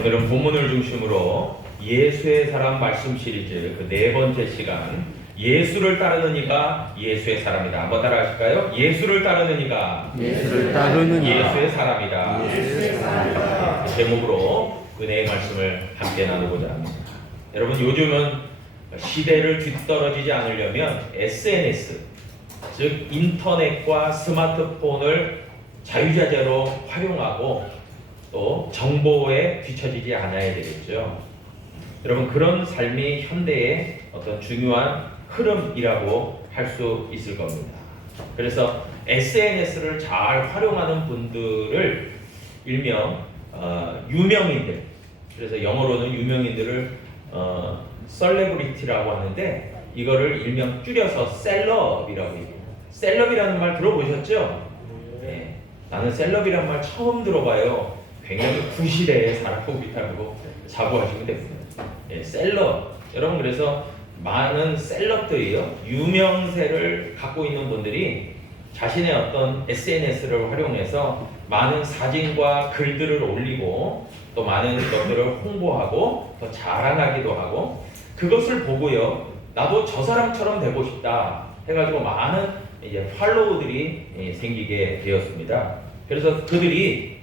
오늘은 본문을 중심으로 예수의 사람 말씀 시리즈 그 네 번째 시간, 예수를 따르는 이가 예수의 사람이다. 한번 따라 하실까요? 예수를 따르는 이가 예수를 따르는 예수의 사람이다. 예수의 사람이다. 제목으로 은혜의 말씀을 함께 나누고자 합니다. 여러분, 요즘은 시대를 뒤떨어지지 않으려면 SNS, 즉 인터넷과 스마트폰을 자유자재로 활용하고 또 정보에 뒤처지지 않아야 되겠죠. 여러분, 그런 삶이 현대의 어떤 중요한 흐름이라고 할 수 있을 겁니다. 그래서 SNS를 잘 활용하는 분들을 일명 유명인들, 그래서 영어로는 유명인들을 셀레브리티라고 하는데, 이거를 일명 줄여서 셀럽이라고 해요. 셀럽이라는 말 들어보셨죠? 네. 나는 셀럽이라는 말 처음 들어봐요. 굉장히 구시대에 살았고 있다고 자부하시면 됩니다. 예, 셀럽. 여러분, 그래서 많은 셀럽들이요, 유명세를 갖고 있는 분들이 자신의 어떤 SNS를 활용해서 많은 사진과 글들을 올리고 또 많은 것들을 홍보하고 더 자랑하기도 하고, 그것을 보고요, 나도 저 사람처럼 되고 싶다 해가지고 많은 이제 팔로우들이 생기게 되었습니다. 그래서 그들이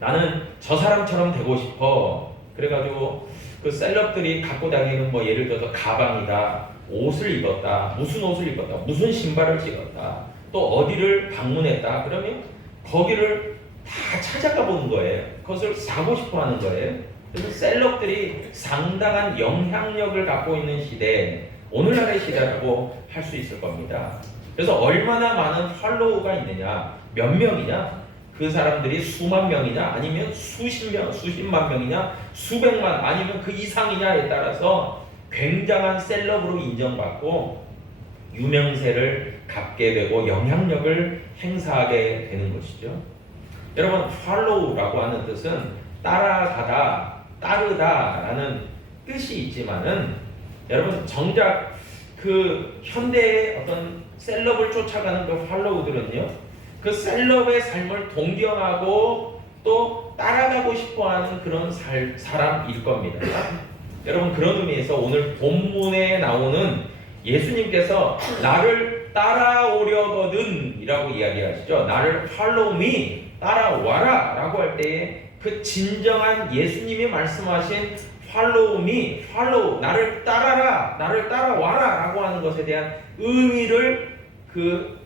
나는 저 사람처럼 되고 싶어, 그래가지고 그 셀럽들이 갖고 다니는 뭐 예를 들어서 가방이다, 옷을 입었다, 무슨 옷을 입었다, 무슨 신발을 신었다, 또 어디를 방문했다, 그러면 거기를 다 찾아가 보는 거예요. 그것을 사고 싶어 하는 거예요. 그래서 셀럽들이 상당한 영향력을 갖고 있는 시대, 오늘날의 시대라고 할 수 있을 겁니다. 그래서 얼마나 많은 팔로우가 있느냐, 몇 명이냐, 그 사람들이 수만 명이냐, 아니면 수십 명, 수십만 명이냐, 수백만, 아니면 그 이상이냐에 따라서 굉장한 셀럽으로 인정받고 유명세를 갖게 되고 영향력을 행사하게 되는 것이죠. 여러분, 팔로우라고 하는 뜻은 따라가다, 따르다라는 뜻이 있지만은, 여러분, 정작 그 현대의 어떤 셀럽을 쫓아가는 그 팔로우들은요, 그 셀럽의 삶을 동경하고 또 따라가고 싶어하는 그런 사람일 겁니다. 여러분, 그런 의미에서 오늘 본문에 나오는 예수님께서 나를 따라오려거든 이라고 이야기하시죠. 나를 follow me, 따라와라 라고 할 때에 그 진정한 예수님이 말씀하신 follow me, follow, 나를 따라라, 나를 따라와라 라고 하는 것에 대한 의미를, 그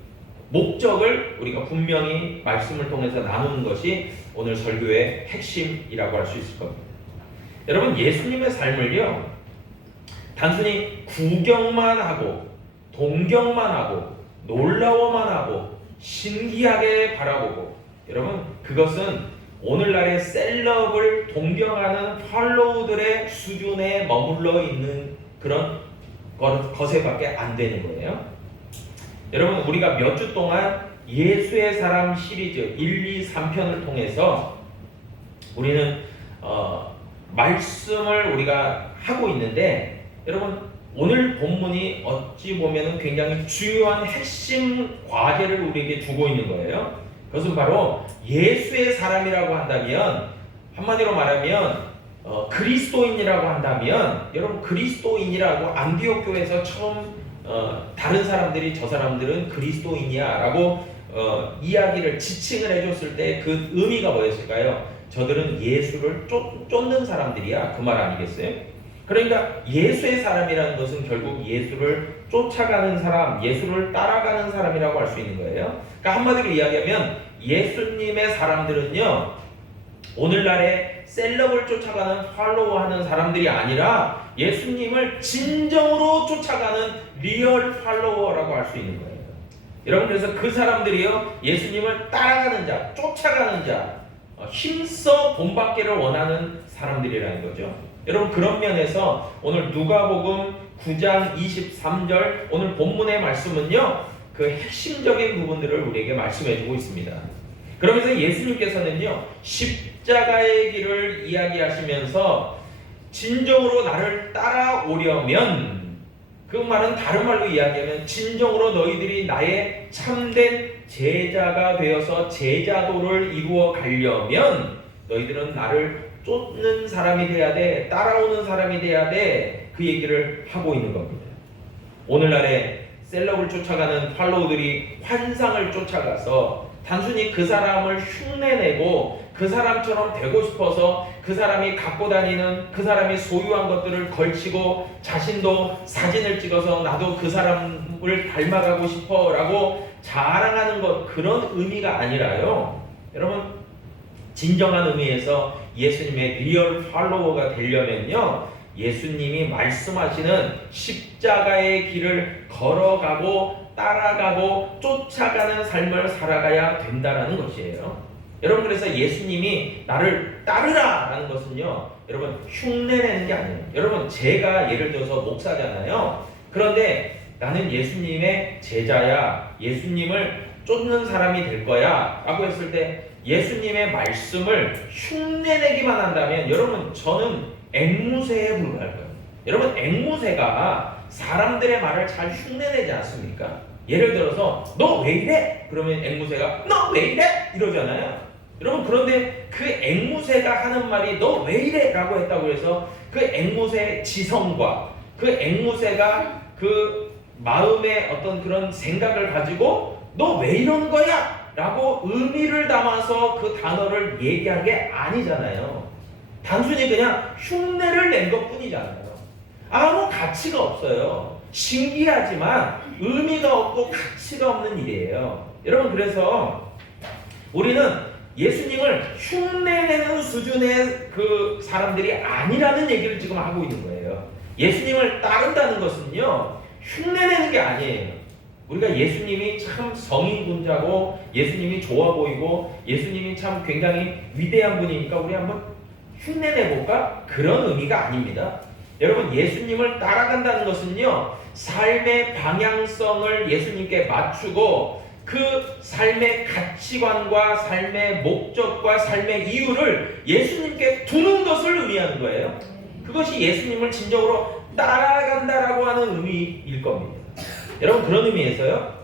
목적을 우리가 분명히 말씀을 통해서 나누는 것이 오늘 설교의 핵심이라고 할 수 있을 겁니다. 여러분, 예수님의 삶을요, 단순히 구경만 하고 동경만 하고 놀라워만 하고 신기하게 바라보고, 여러분, 그것은 오늘날의 셀럽을 동경하는 팔로우들의 수준에 머물러 있는 그런 것에밖에 안 되는 거예요. 여러분, 우리가 몇 주 동안 예수의 사람 시리즈 1, 2, 3편을 통해서 우리는 말씀을 우리가 하고 있는데, 여러분, 오늘 본문이 어찌 보면 굉장히 중요한 핵심 과제를 우리에게 주고 있는 거예요. 그것은 바로 예수의 사람이라고 한다면, 한마디로 말하면 그리스도인이라고 한다면, 여러분, 그리스도인이라고 안디옥 교회에서 처음 다른 사람들이 저 사람들은 그리스도인이야 라고 이야기를 지칭을 해줬을 때 그 의미가 뭐였을까요? 저들은 예수를 쫓는 사람들이야, 그 말 아니겠어요? 그러니까 예수의 사람이라는 것은 결국 예수를 쫓아가는 사람, 예수를 따라가는 사람이라고 할 수 있는 거예요. 그러니까 한마디로 이야기하면 예수님의 사람들은요, 오늘날의 셀럽을 쫓아가는 팔로우하는 사람들이 아니라 예수님을 진정으로 쫓아가는 리얼 팔로워라고 할 수 있는 거예요. 여러분, 그래서 그 사람들이요, 예수님을 따라가는 자, 쫓아가는 자, 힘써 본받기를 원하는 사람들이라는 거죠. 여러분, 그런 면에서 오늘 누가복음 9장 23절 오늘 본문의 말씀은요, 그 핵심적인 부분들을 우리에게 말씀해주고 있습니다. 그러면서 예수님께서는요, 십자가의 길을 이야기하시면서 진정으로 나를 따라오려면, 그 말은 다른 말로 이야기하면 진정으로 너희들이 나의 참된 제자가 되어서 제자도를 이루어 가려면 너희들은 나를 쫓는 사람이 돼야 돼, 따라오는 사람이 돼야 돼, 그 얘기를 하고 있는 겁니다. 오늘날에 셀럽을 쫓아가는 팔로우들이 환상을 쫓아가서 단순히 그 사람을 흉내내고 그 사람처럼 되고 싶어서 그 사람이 갖고 다니는 그 사람이 소유한 것들을 걸치고 자신도 사진을 찍어서 나도 그 사람을 닮아가고 싶어 라고 자랑하는 것, 그런 의미가 아니라요, 여러분, 진정한 의미에서 예수님의 리얼 팔로워가 되려면요, 예수님이 말씀하시는 십자가의 길을 걸어가고 따라가고 쫓아가는 삶을 살아가야 된다라는 것이에요. 여러분, 그래서 예수님이 나를 따르라 라는 것은요, 여러분, 흉내내는 게 아니에요. 여러분, 제가 예를 들어서 목사잖아요. 그런데 나는 예수님의 제자야, 예수님을 쫓는 사람이 될 거야 라고 했을 때 예수님의 말씀을 흉내내기만 한다면 여러분, 저는 앵무새에 불과할 거예요. 여러분, 앵무새가 사람들의 말을 잘 흉내내지 않습니까? 예를 들어서 너 왜 이래? 그러면 앵무새가 너 왜 이래? 이러잖아요. 여러분, 그런데 그 앵무새가 하는 말이 너 왜 이래? 라고 했다고 해서 그 앵무새의 지성과 그 앵무새가 그 마음의 어떤 그런 생각을 가지고 너 왜 이런 거야? 라고 의미를 담아서 그 단어를 얘기한 게 아니잖아요. 단순히 그냥 흉내를 낸 것 뿐이잖아요. 아무 가치가 없어요. 신기하지만 의미가 없고 가치가 없는 일이에요. 여러분, 그래서 우리는 예수님을 흉내내는 수준의 그 사람들이 아니라는 얘기를 지금 하고 있는 거예요. 예수님을 따른다는 것은요, 흉내내는 게 아니에요. 우리가 예수님이 참 성인군자고 예수님이 좋아 보이고 예수님이 참 굉장히 위대한 분이니까 우리 한번 흉내내볼까? 그런 의미가 아닙니다. 여러분, 예수님을 따라간다는 것은요, 삶의 방향성을 예수님께 맞추고 그 삶의 가치관과 삶의 목적과 삶의 이유를 예수님께 두는 것을 의미하는 거예요. 그것이 예수님을 진정으로 따라간다라고 하는 의미일 겁니다. 여러분, 그런 의미에서요,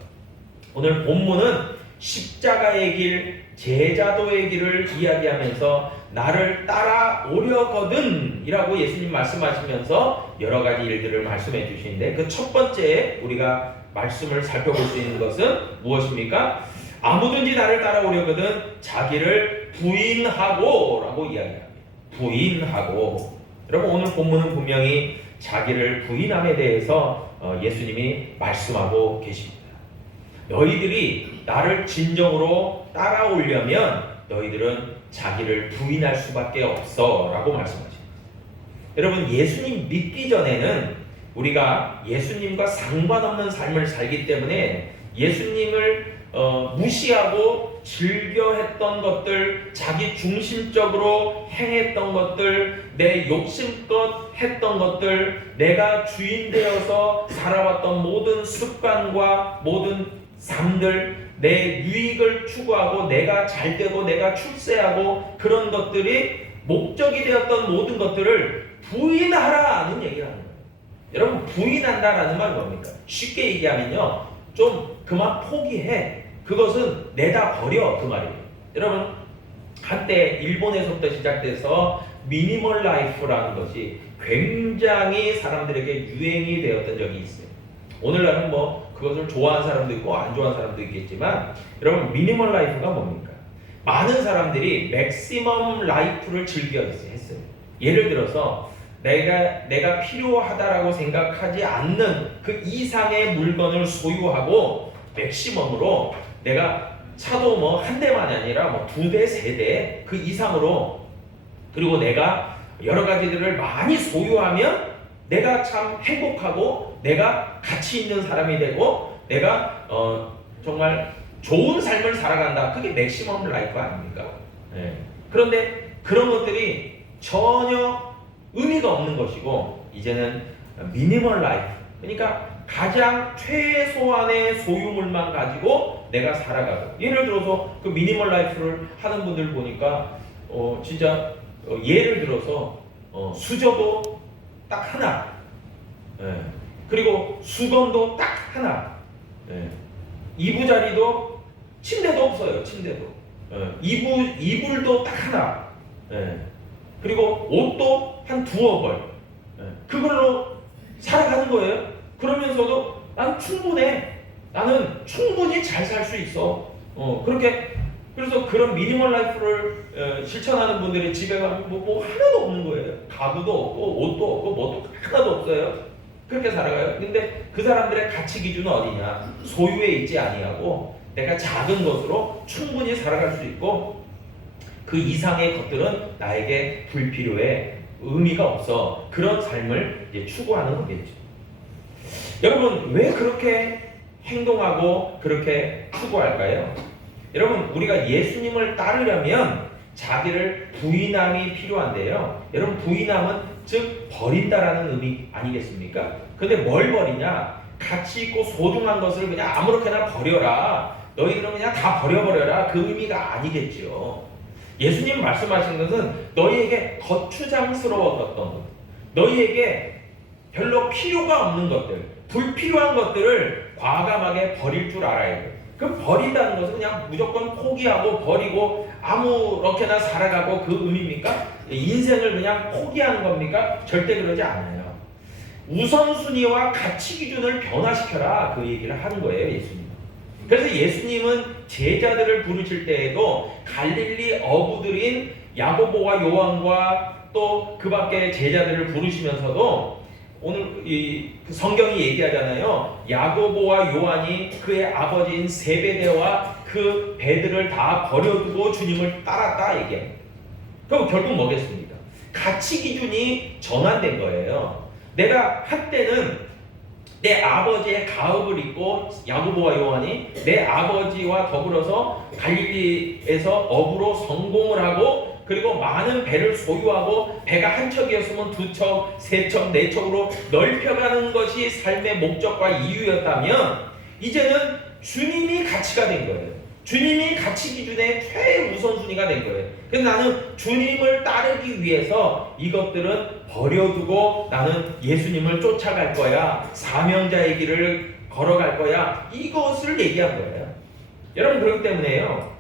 오늘 본문은 십자가의 길, 제자도의 길을 이야기하면서 나를 따라오려거든 이라고 예수님 말씀하시면서 여러 가지 일들을 말씀해 주시는데, 그 첫 번째 우리가 말씀을 살펴볼 수 있는 것은 무엇입니까? 아무든지 나를 따라오려거든 자기를 부인하고 라고 이야기합니다. 부인하고. 여러분, 오늘 본문은 분명히 자기를 부인함에 대해서 예수님이 말씀하고 계십니다. 너희들이 나를 진정으로 따라오려면 너희들은 자기를 부인할 수밖에 없어 라고 말씀하십니다. 여러분, 예수님 믿기 전에는 우리가 예수님과 상관없는 삶을 살기 때문에 예수님을 무시하고 즐겨했던 것들, 자기 중심적으로 행했던 것들, 내 욕심껏 했던 것들, 내가 주인 되어서 살아왔던 모든 습관과 모든 삶들, 내 유익을 추구하고 내가 잘되고 내가 출세하고 그런 것들이 목적이 되었던 모든 것들을 부인하라는 얘기를 하는 거예요. 여러분, 부인한다라는 말은 뭡니까? 쉽게 얘기하면요, 좀 그만 포기해. 그것은 내다 버려, 그 말이에요. 여러분, 한때 일본에서부터 시작돼서 미니멀 라이프라는 것이 굉장히 사람들에게 유행이 되었던 적이 있어요. 오늘날은 뭐 그것을 좋아하는 사람도 있고 안 좋아하는 사람도 있겠지만, 여러분, 미니멀 라이프가 뭡니까? 많은 사람들이 맥시멈 라이프를 즐겨 했어요. 예를 들어서 내가 필요하다라고 생각하지 않는 그 이상의 물건을 소유하고 맥시멈으로 내가 차도 뭐 한 대만이 아니라 뭐 2대, 3대 그 이상으로, 그리고 내가 여러 가지들을 많이 소유하면 내가 참 행복하고 내가 가치 있는 사람이 되고 내가 정말 좋은 삶을 살아간다. 그게 맥시멈 라이프 아닙니까? 네. 그런데 그런 것들이 전혀 의미가 없는 것이고, 이제는 미니멀 라이프, 그러니까 가장 최소한의 소유물만 가지고 내가 살아가고, 예를 들어서 그 미니멀 라이프를 하는 분들 보니까 진짜 예를 들어서 수저도 딱 하나, 그리고 수건도 딱 하나, 이부자리도, 침대도 없어요. 침대도, 이불도 딱 하나, 그리고 옷도 한 2억 벌. 그걸로 살아가는 거예요. 그러면서도 난 충분해. 나는 충분히 잘 살 수 있어. 그렇게 그래서 그런 미니멀 라이프를 실천하는 분들이 집에 가면 뭐 하나도 없는 거예요. 가구도 없고 옷도 없고 뭐도 하나도 없어요. 그렇게 살아가요. 근데 그 사람들의 가치 기준은 어디냐? 소유에 있지 아니하고 내가 작은 것으로 충분히 살아갈 수 있고 그 이상의 것들은 나에게 불필요해. 의미가 없어. 그런 삶을 이제 추구하는 거겠죠. 여러분 왜 그렇게 행동하고 그렇게 추구할까요? 여러분 우리가 예수님을 따르려면 자기를 부인함이 필요한데요. 여러분 부인함은 즉 버린다라는 의미 아니겠습니까? 근데 뭘 버리냐? 가치 있고 소중한 것을 그냥 아무렇게나 버려라. 너희들은 그냥 다 버려버려라. 그 의미가 아니겠죠. 예수님 말씀하신 것은 너희에게 거추장스러웠던 것, 너희에게 별로 필요가 없는 것들, 불필요한 것들을 과감하게 버릴 줄 알아야 돼요. 그 버린다는 것은 그냥 무조건 포기하고 버리고 아무렇게나 살아가고 그 의미입니까? 인생을 그냥 포기하는 겁니까? 절대 그러지 않아요. 우선순위와 가치 기준을 변화시켜라. 그 얘기를 하는 거예요, 예수님. 그래서 예수님은 제자들을 부르실 때에도 갈릴리 어부들인 야고보와 요한과 또 그 밖에 제자들을 부르시면서도 오늘 이 성경이 얘기하잖아요. 야고보와 요한이 그의 아버지인 세베대와 그 배들을 다 버려두고 주님을 따랐다 얘기합니다. 그럼 결국 뭐겠습니까? 가치 기준이 전환된 거예요. 내가 한때는 내 아버지의 가업을 입고 야고보와 요한이 내 아버지와 더불어서 갈릴리에서 어부로 성공을 하고 그리고 많은 배를 소유하고 배가 한 척이었으면 2척, 3척, 4척으로 넓혀가는 것이 삶의 목적과 이유였다면 이제는 주님이 가치가 된 거예요. 주님이 가치 기준의 최우선순위가 된 거예요. 그래서 나는 주님을 따르기 위해서 이것들은 버려두고 나는 예수님을 쫓아갈 거야. 사명자의 길을 걸어갈 거야. 이것을 얘기한 거예요. 여러분 그렇기 때문에요.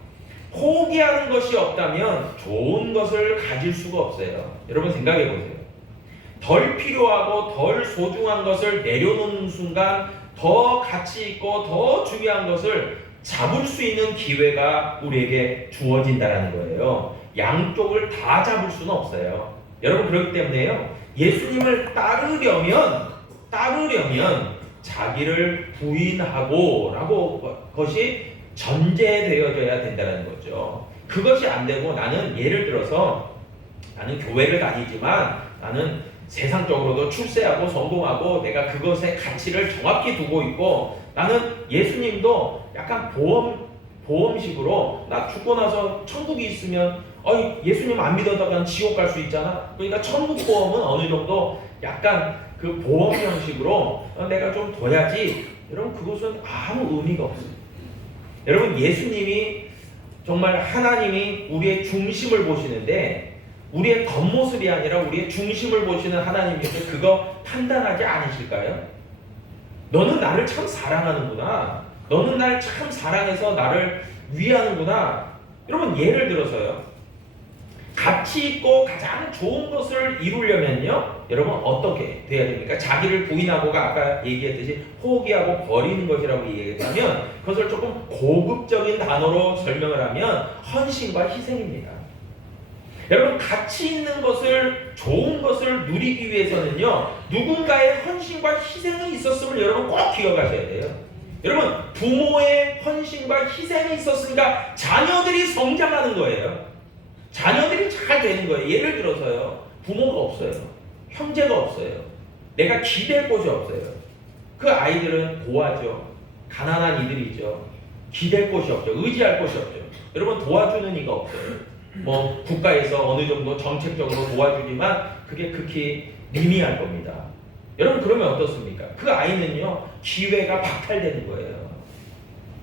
포기하는 것이 없다면 좋은 것을 가질 수가 없어요. 여러분 생각해 보세요. 덜 필요하고 덜 소중한 것을 내려놓는 순간 더 가치 있고 더 중요한 것을 잡을 수 있는 기회가 우리에게 주어진다는 거예요. 양쪽을 다 잡을 수는 없어요. 여러분 그렇기 때문에요. 예수님을 따르려면 자기를 부인하고 라고 것이 전제되어져야 된다는 거죠. 그것이 안 되고 나는 예를 들어서 나는 교회를 다니지만 나는 세상적으로도 출세하고 성공하고 내가 그것의 가치를 정확히 두고 있고 나는 예수님도 약간 보험식으로 나 죽고 나서 천국이 있으면 예수님 안 믿어다가 지옥 갈 수 있잖아. 그러니까 천국 보험은 어느 정도 약간 그 보험 형식으로 내가 좀 둬야지. 여러분 그것은 아무 의미가 없어요. 여러분 예수님이 정말 하나님이 우리의 중심을 보시는데 우리의 겉모습이 아니라 우리의 중심을 보시는 하나님께서 그거 판단하지 않으실까요? 너는 나를 참 사랑하는구나. 너는 날 참 사랑해서 나를 위하는구나. 여러분 예를 들어서요. 가치 있고 가장 좋은 것을 이루려면요. 여러분 어떻게 돼야 됩니까? 자기를 부인하고가 아까 얘기했듯이 포기하고 버리는 것이라고 얘기했다면 그것을 조금 고급적인 단어로 설명을 하면 헌신과 희생입니다. 여러분 가치 있는 것을 좋은 것을 누리기 위해서는요. 누군가의 헌신과 희생이 있었음을 여러분 꼭 기억하셔야 돼요. 여러분 부모의 헌신과 희생이 있었으니까 자녀들이 성장하는 거예요. 자녀들이 잘 되는 거예요. 예를 들어서요. 부모가 없어요. 형제가 없어요. 내가 기댈 곳이 없어요. 그 아이들은 고아죠. 가난한 이들이죠. 기댈 곳이 없죠. 의지할 곳이 없죠. 여러분 도와주는 이가 없어요. 뭐 국가에서 어느 정도 정책적으로 도와주지만 그게 극히 미미할 겁니다. 여러분 그러면 어떻습니까? 그 아이는요. 기회가 박탈되는 거예요.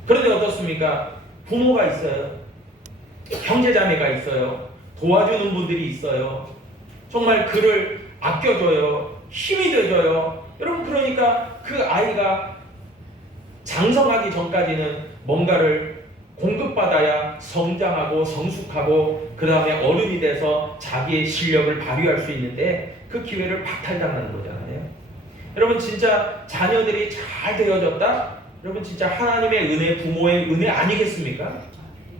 그런데 어떻습니까? 부모가 있어요. 형제자매가 있어요. 도와주는 분들이 있어요. 정말 그를 아껴줘요. 힘이 돼줘요. 여러분 그러니까 그 아이가 장성하기 전까지는 뭔가를 공급받아야 성장하고 성숙하고 그 다음에 어른이 돼서 자기의 실력을 발휘할 수 있는데 그 기회를 박탈당하는 거잖아요. 여러분 진짜 자녀들이 잘 되어졌다? 여러분 진짜 하나님의 은혜, 부모의 은혜 아니겠습니까?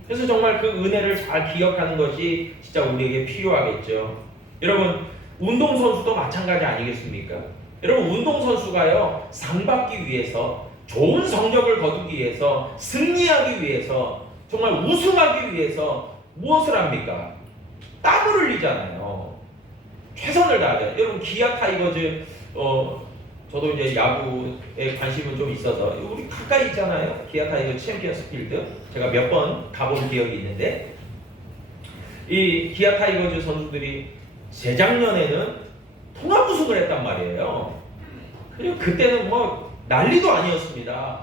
그래서 정말 그 은혜를 잘 기억하는 것이 진짜 우리에게 필요하겠죠. 여러분 운동선수도 마찬가지 아니겠습니까? 여러분 운동선수가요 상 받기 위해서 좋은 성적을 거두기 위해서 승리하기 위해서 정말 우승하기 위해서 무엇을 합니까? 땀을 흘리잖아요. 최선을 다하죠. 여러분 기아 타이거즈 저도 이제 야구에 관심은 좀 있어서 우리 가까이 있잖아요. 기아 타이거즈 챔피언스 필드 제가 몇 번 가본 기억이 있는데 이 기아 타이거즈 선수들이 재작년에는 통합 우승을 했단 말이에요. 그리고 그때는 뭐 난리도 아니었습니다.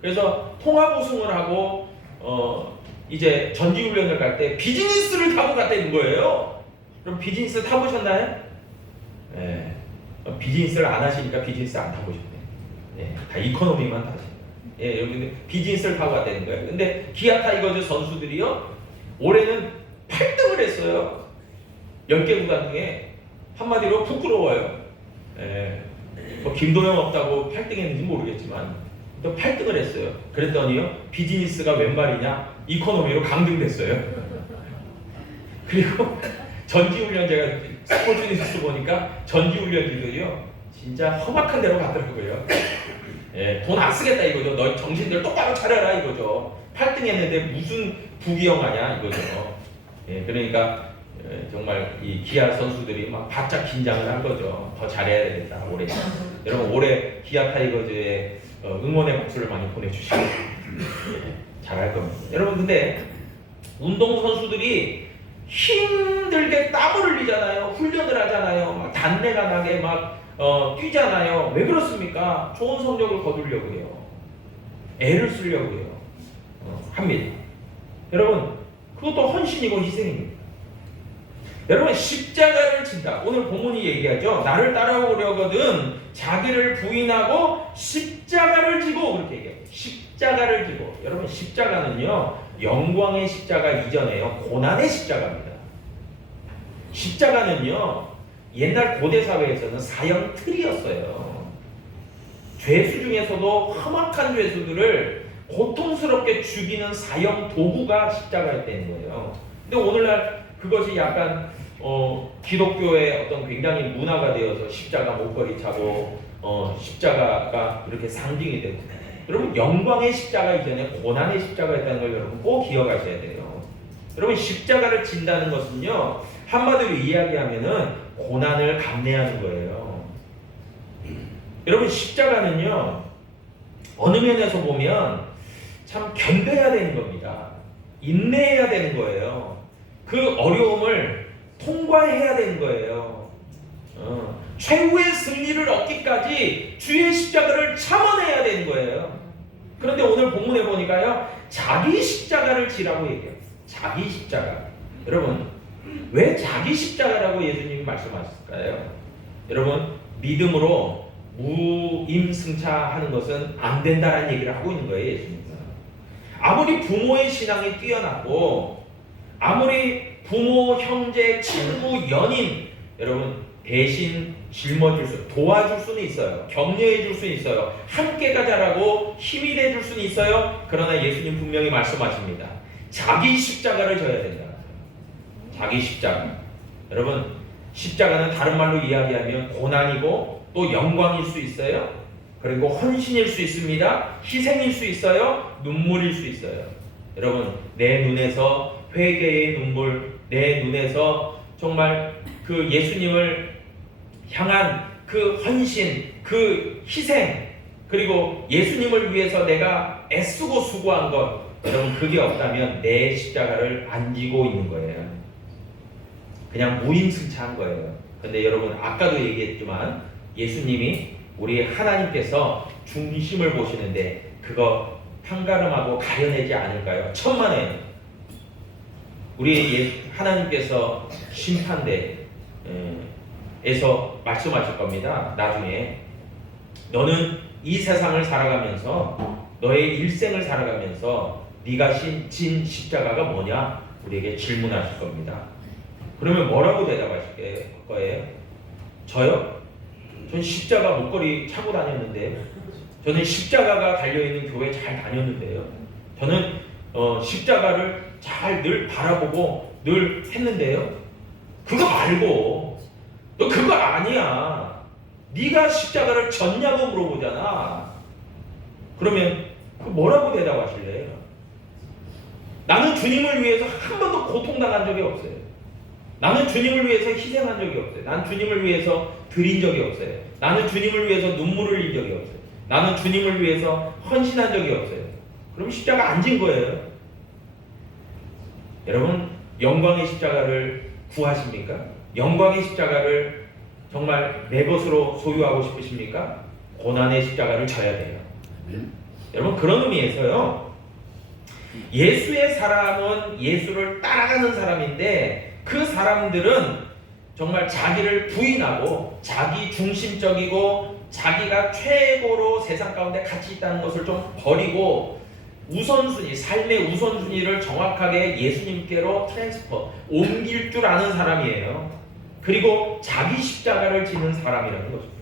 그래서 통합 우승을 하고 이제 전지훈련을 갈 때 비즈니스를 타고 갔다는 거예요. 그럼 비즈니스 타보셨나요? 네. 비즈니스를 안 하시니까 비즈니스 안 타보셨네. 네. 다 이코노미만 타시네. 예, 여러분 비즈니스를 타고 갔다는 거예요. 근데 기아 타이거즈 선수들이요 올해는 8등을 했어요. 10개 구단 중에 한마디로 부끄러워요. 예. 뭐 김도영 없다고 8등 했는지 모르겠지만 또 8등을 했어요. 그랬더니요 비즈니스가 웬 말이냐 이코노미로 강등됐어요. 그리고 전지훈련 제가 스포츠 뉴스 보니까 전지훈련지들이요 진짜 험악한 데로 가더라고요. 예, 돈 안 쓰겠다 이거죠. 너 정신들 똑바로 차려라 이거죠. 8등 했는데 무슨 부귀영하냐 이거죠. 예, 그러니까 정말 이 기아 선수들이 막 바짝 긴장을 한 거죠. 더 잘해야 되겠다 올해. 여러분 올해 기아 타이거즈의 응원의 박수를 많이 보내주시고 잘할 겁니다. 여러분 근데 운동 선수들이 힘들게 땀을 흘리잖아요. 훈련을 하잖아요. 막 단내가 나게 막 뛰잖아요. 왜 그렇습니까? 좋은 성적을 거두려고 해요. 애를 쓰려고 해요. 합니다. 여러분 그것도 헌신이고 희생입니다. 여러분 십자가를 진다. 오늘 본문이 얘기하죠. 나를 따라오려거든 자기를 부인하고 십자가를 지고 그렇게 얘기해요. 십자가를 지고. 여러분 십자가는요 영광의 십자가 이전에요 고난의 십자가입니다. 십자가는요 옛날 고대 사회에서는 사형 틀이었어요. 죄수 중에서도 험악한 죄수들을 고통스럽게 죽이는 사형 도구가 십자가였다는 거예요. 근데 오늘날 그것이 약간 기독교의 어떤 굉장히 문화가 되어서 십자가 목걸이 차고 십자가가 이렇게 상징이 되고 여러분 영광의 십자가 이전에 고난의 십자가였다는 걸 여러분 꼭 기억하셔야 돼요. 여러분 십자가를 진다는 것은요 한마디로 이야기하면은 고난을 감내하는 거예요. 여러분 십자가는요 어느 면에서 보면 참 견뎌야 되는 겁니다. 인내해야 되는 거예요. 그 어려움을 통과해야 되는 거예요. 최후의 승리를 얻기까지 주의 십자가를 참아내야 되는 거예요. 그런데 오늘 본문에 보니까요 자기 십자가를 지라고 얘기해요. 자기 십자가. 여러분 왜 자기 십자가라고 예수님이 말씀하셨을까요? 여러분 믿음으로 무임승차하는 것은 안 된다는 얘기를 하고 있는 거예요. 예수님은. 아무리 부모의 신앙이 뛰어나고 아무리 부모, 형제, 친구, 연인 여러분 대신 짊어질 수, 도와줄 수는 있어요. 격려해 줄 수는 있어요. 함께 가자라고 힘이 돼 줄 수는 있어요. 그러나 예수님 분명히 말씀하십니다. 자기 십자가를 져야 된다. 자기 십자가. 여러분 십자가는 다른 말로 이야기하면 고난이고 또 영광일 수 있어요. 그리고 헌신일 수 있습니다. 희생일 수 있어요. 눈물일 수 있어요. 여러분 내 눈에서 회개의 눈물, 내 눈에서 정말 그 예수님을 향한 그 헌신, 그 희생, 그리고 예수님을 위해서 내가 애쓰고 수고한 것, 여러분 그게 없다면 내 십자가를 안 지고 있는 거예요. 그냥 무임승차한 거예요. 근데 여러분 아까도 얘기했지만 예수님이 우리 하나님께서 중심을 보시는데 그거 판가름하고 가려내지 않을까요? 천만에 우리 하나님께서 심판대에서 말씀하실 겁니다. 나중에 너는 이 세상을 살아가면서 너의 일생을 살아가면서 네가 진 십자가가 뭐냐? 우리에게 질문하실 겁니다. 그러면 뭐라고 대답하실 거예요? 저요? 전 십자가 목걸이 차고 다녔는데요. 저는 십자가가 달려있는 교회 잘 다녔는데요. 저는 십자가를 잘 늘 바라보고 늘 했는데요. 그거 말고 너 그거 아니야. 네가 십자가를 졌냐고 물어보잖아. 그러면 그 뭐라고 대답하실래요? 나는 주님을 위해서 한 번도 고통당한 적이 없어요. 나는 주님을 위해서 희생한 적이 없어요. 나는 주님을 위해서 드린 적이 없어요. 나는 주님을 위해서 눈물을 흘린 적이 없어요. 나는 주님을 위해서 헌신한 적이 없어요. 그럼 십자가 안 진 거예요. 여러분, 영광의 십자가를 구하십니까? 영광의 십자가를 정말 내 것으로 소유하고 싶으십니까? 고난의 십자가를 져야 돼요. 여러분, 그런 의미에서요, 예수의 사람은 예수를 따라가는 사람인데, 그 사람들은 정말 자기를 부인하고 자기 중심적이고 자기가 최고로 세상 가운데 가치 있다는 것을 좀 버리고 우선순위, 삶의 우선순위를 정확하게 예수님께로 옮길 줄 아는 사람이에요. 그리고 자기 십자가를 지는 사람이라는 것입니다.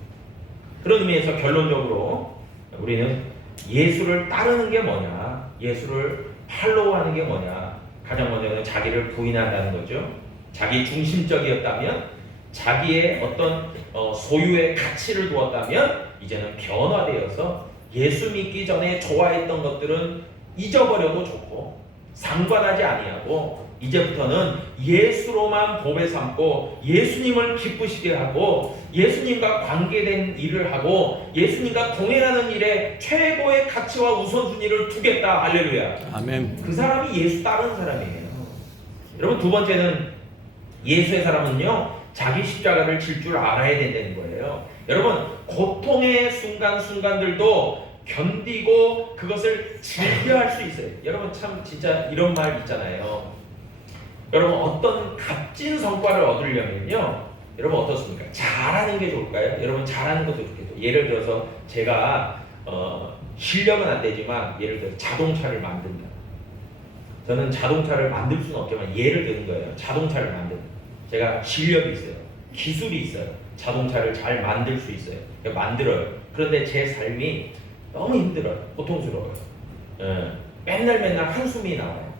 그런 의미에서 결론적으로 우리는 예수를 따르는 게 뭐냐, 예수를 팔로우하는 게 뭐냐, 가장 먼저는 자기를 부인한다는 거죠. 자기 중심적이었다면, 자기의 어떤 소유의 가치를 두었다면 이제는 변화되어서 예수 믿기 전에 좋아했던 것들은 잊어버려도 좋고 상관하지 아니하고 이제부터는 예수로만 보배 삼고 예수님을 기쁘시게 하고 예수님과 관계된 일을 하고 예수님과 동행하는 일에 최고의 가치와 우선순위를 두겠다. 할렐루야. 아멘. 그 사람이 예수 따르는 사람이에요. 여러분, 두 번째는 예수의 사람은요, 자기 십자가를 질 줄 알아야 된다는 거예요. 여러분, 고통의 순간순간들도 견디고 그것을 즐겨할 수 있어요. 여러분, 참 진짜 이런 말 있잖아요. 여러분, 어떤 값진 성과를 얻으려면요, 여러분 어떻습니까? 잘하는 게 좋을까요? 여러분, 잘하는 것도 좋겠죠. 예를 들어서 제가 실력은 안 되지만 예를 들어 자동차를 만든다. 저는 자동차를 만들 수는 없지만 예를 드는 거예요. 자동차를 만든다. 제가 실력이 있어요. 기술이 있어요. 자동차를 잘 만들 수 있어요. 만들어요. 그런데 제 삶이 너무 힘들어요. 고통스러워요. 맨날 한숨이 나와요.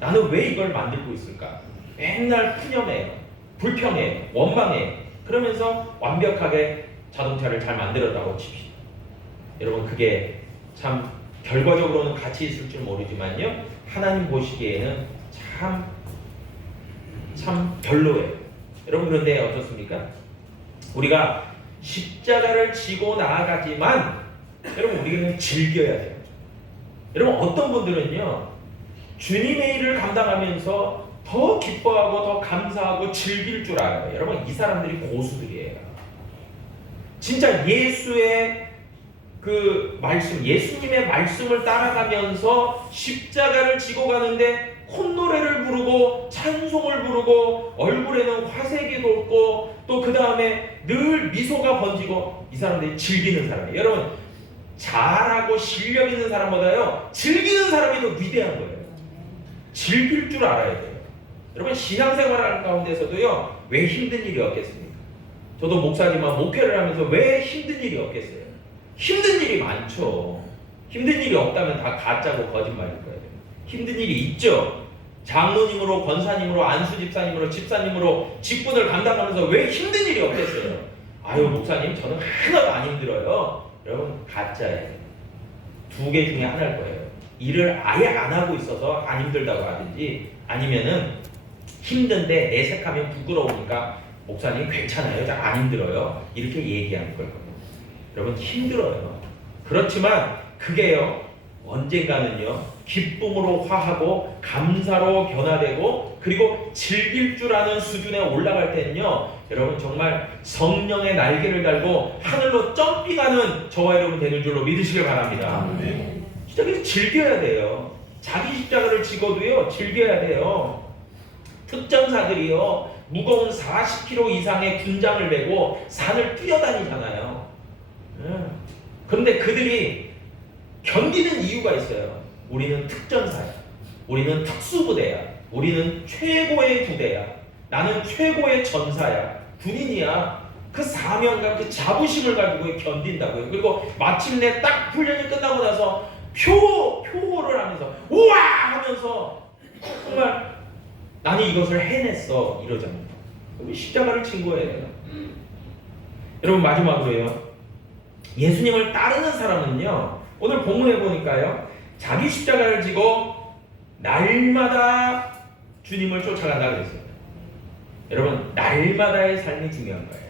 나는 왜 이걸 만들고 있을까? 맨날 푸념해요. 불평해요. 원망해요. 그러면서 완벽하게 자동차를 잘 만들었다고 칩시다. 여러분, 그게 참 결과적으로는 가치 있을 줄 모르지만요, 하나님 보시기에는 참 별로예요. 여러분, 그런데 어떻습니까? 우리가 십자가를 지고 나아가지만 여러분, 우리는 즐겨야 돼요. 여러분, 어떤 분들은요, 주님의 일을 감당하면서 더 기뻐하고 더 감사하고 즐길 줄 알아요. 여러분, 이 사람들이 고수들이에요. 진짜 예수의 그 말씀, 예수님의 말씀을 따라가면서 십자가를 지고 가는데 콧노래를 부르고 찬송을 부르고 얼굴에는 화색이 돋고 또 그 다음에 늘 미소가 번지고, 이 사람들이 즐기는 사람이에요. 여러분, 잘하고 실력 있는 사람보다요, 즐기는 사람이 더 위대한 거예요. 즐길 줄 알아야 돼요. 여러분, 신앙생활하는 가운데서도요, 왜 힘든 일이 없겠습니까? 저도 목사지만 목회를 하면서 왜 힘든 일이 없겠어요? 힘든 일이 많죠. 힘든 일이 없다면 다 가짜고 거짓말일 거예요. 힘든 일이 있죠. 장로님으로, 권사님으로, 안수집사님으로, 집사님으로 직분을 감당하면서 왜 힘든 일이 없겠어요? 아유, 목사님, 저는 하나도 안 힘들어요. 여러분, 가짜예요. 두 개 중에 하나일 거예요. 일을 아예 안 하고 있어서 안 힘들다고 하든지, 아니면은 힘든데 내색하면 부끄러우니까 목사님 괜찮아요, 안 힘들어요, 이렇게 얘기하는 걸 겁니다. 여러분, 힘들어요. 그렇지만 그게요, 언젠가는요, 기쁨으로 화하고 감사로 변화되고 그리고 즐길 줄 아는 수준에 올라갈 때는요, 여러분, 정말 성령의 날개를 달고 하늘로 점핑하는 저와 여러분 되는 줄로 믿으시길 바랍니다. 진짜 그래서 즐겨야 돼요. 자기 십자가를 지고도요, 즐겨야 돼요. 특전사들이요, 무거운 40kg 이상의 군장을 메고 산을 뛰어다니잖아요. 그런데 그들이 견디는 이유가 있어요. 우리는 특전사야. 우리는 특수부대야. 우리는 최고의 부대야. 나는 최고의 전사야. 군인이야. 그 사명감, 그 자부심을 가지고 견딘다고요. 그리고 마침내 딱 훈련이 끝나고 나서 표호를 하면서 우와 하면서 정말 나는 이것을 해냈어 이러잖아요. 십자가를 친 거예요. 여러분 마지막으로요. 예수님을 따르는 사람은요. 오늘 본문에 보니까요. 자기 십자가를 지고 날마다 주님을 쫓아간다 그랬어요. 여러분 날마다의 삶이 중요한 거예요.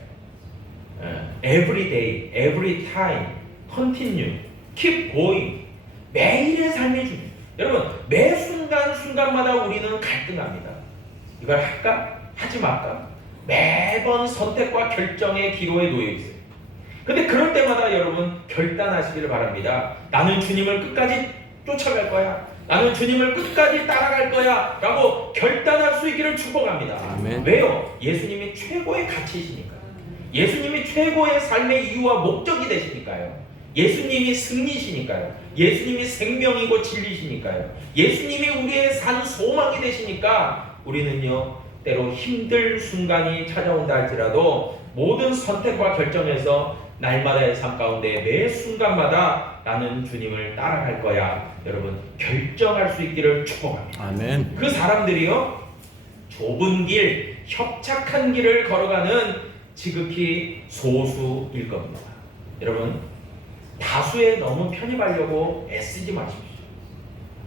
Every day, every time, continue, keep going. 매일의 삶이 중요해요. 여러분 매 순간순간마다 우리는 갈등합니다. 이걸 할까? 하지 말까? 매번 선택과 결정의 기로에 놓여 있어요. 근데 그럴 때마다 여러분 결단하시기를 바랍니다. 나는 주님을 끝까지 쫓아갈 거야. 나는 주님을 끝까지 따라갈 거야 라고 결단할 수 있기를 축복합니다. 아멘. 왜요? 예수님이 최고의 가치이시니까요. 예수님이 최고의 삶의 이유와 목적이 되시니까요. 예수님이 승리시니까요. 예수님이 생명이고 진리시니까요. 예수님이 우리의 산 소망이 되시니까 우리는요 때로 힘들 순간이 찾아온다 할지라도 모든 선택과 결정에서 날마다의 삶 가운데 매 순간마다 나는 주님을 따라갈 거야. 여러분 결정할 수 있기를 축복합니다. 아멘. 그 사람들이요 좁은 길, 협착한 길을 걸어가는 지극히 소수일 겁니다. 여러분 다수에 너무 편입하려고 애쓰지 마십시오.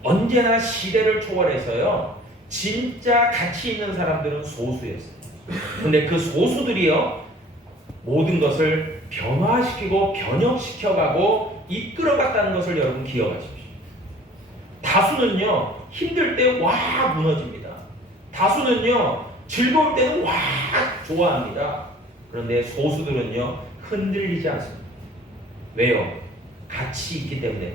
언제나 시대를 초월해서요 진짜 가치 있는 사람들은 소수였어요. 근데 그 소수들이요 모든 것을 변화시키고 변혁시켜가고 이끌어갔다는 것을 여러분 기억하십시오. 다수는요 힘들 때 와 무너집니다. 다수는요 즐거울 때는 와 좋아합니다. 그런데 소수들은요 흔들리지 않습니다. 왜요? 가치 있기 때문에,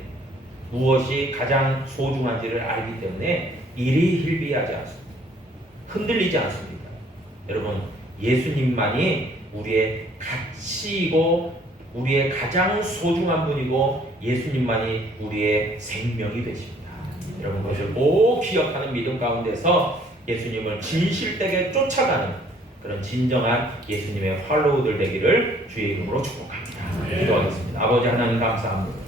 무엇이 가장 소중한지를 알기 때문에 일이 hil비하지 않습니다. 흔들리지 않습니다. 여러분 예수님만이 우리의 가치이고 우리의 가장 소중한 분이고 예수님만이 우리의 생명이 되십니다. 여러분 그것을 꼭 기억하는 믿음 가운데서 예수님을 진실되게 쫓아가는 그런 진정한 예수님의 팔로우들 되기를 주의 이름으로 축복합니다. 기도하겠습니다. 아버지 하나님 감사합니다.